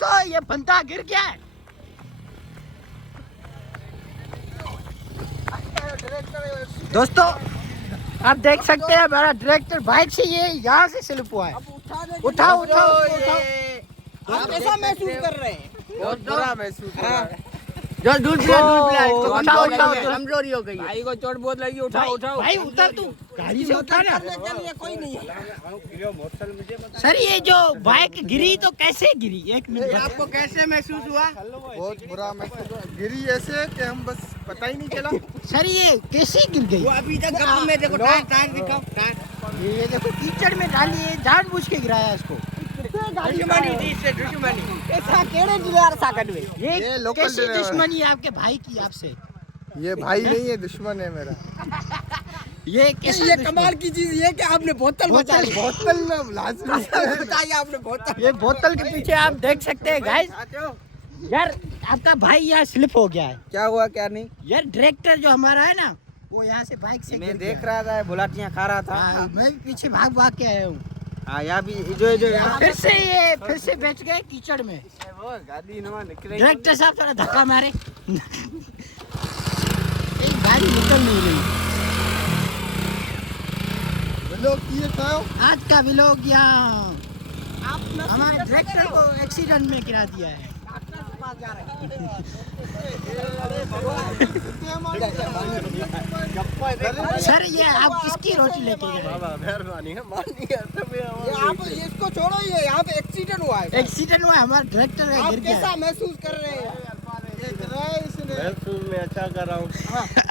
दोस्तों ये बंदा गिर गया है। दोस्तों आप देख सकते हैं हमारा डायरेक्टर बाइक से ये यहाँ से स्लिप हुआ है। उठाओ उठाओ उठाओ। आप कैसा महसूस कर रहे हैं? बहुत बुरा महसूस हो रहा है। जो दूध पिला इसको उठाओ, उठाओ, कमजोरी हो गई है। भाई को चोट बहुत लगी, उठाओ उठाओ। भाई उतर तू गाड़ी से उठा ना। करने के लिए कोई नहीं है। सर ये जो बाइक गिरी तो कैसे गिरी, एक मिनट आपको कैसे महसूस हुआ? बहुत बुरा महसूस हुआ। गिरी ऐसे कि हम बस पता ही नहीं चला। सर ये कैसे गिर गई? वो अभी तक गप में देखो, टायर दिखाओ टायर। ये देखो कीचड़ में डाली है, जानबूझ के गिराया इसको। दुश्मनी थी इससे, दुश्मनी। ऐसा केड़े डिलीवर साकट में? ये लोकल कैसी ड्राइवर है। दुश्मनी है आपके भाई की आपसे? ये भाई नहीं है, दुश्मन है मेरा। ये कैसी ये दुश्मनी? कमाल की चीज ये कि आपने बोतल बचा ली। बोतल लाजमी बताइए आपने बोतल। ये बोतल के पीछे आप देख सकते हैं गाइस। यार आपका भाई यहाँ स्लिप हो गया है। क्या हुआ क्या नहीं? यार डायरेक्टर जो हमारा है ना, वो यहाँ से बाइक से गिर मैं देख गया। रहा था, बुलाटियाँ खा रहा था। हाँ, मैं भी पीछे भाग भाग के आया हूँ। हाँ, यहाँ भी जो फिर से बैठ गए कीचड़ में। गाड़ी निकल डायरेक्टर साहब थोड़ा धक्का मारे। एक गाड़ी निकल नहीं रही। लोग ये खाओ। आज का व्लॉग यहाँ हमारे डायरेक्टर को एक्सीडेंट में गिरा दिया है। सर ये आप किसकी रोटी लेके गए? मेहरबानी है, मानिए ये आप इसको छोड़ो, ये यहाँ पे एक्सीडेंट हुआ है। एक्सीडेंट हुआ, हमारा डायरेक्टर का आप गिर गया कैसा है। महसूस कर रहे हैं? महसूस में अच्छा कर रहा हूँ।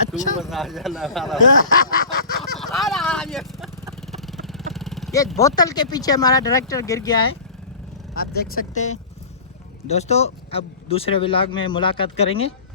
तू बस आ जाना। ये बोतल के पीछे हमारा डायरेक्टर गिर गया है, आप देख सकते हैं। दोस्तों अब दूसरे व्लॉग में मुलाकात करेंगे।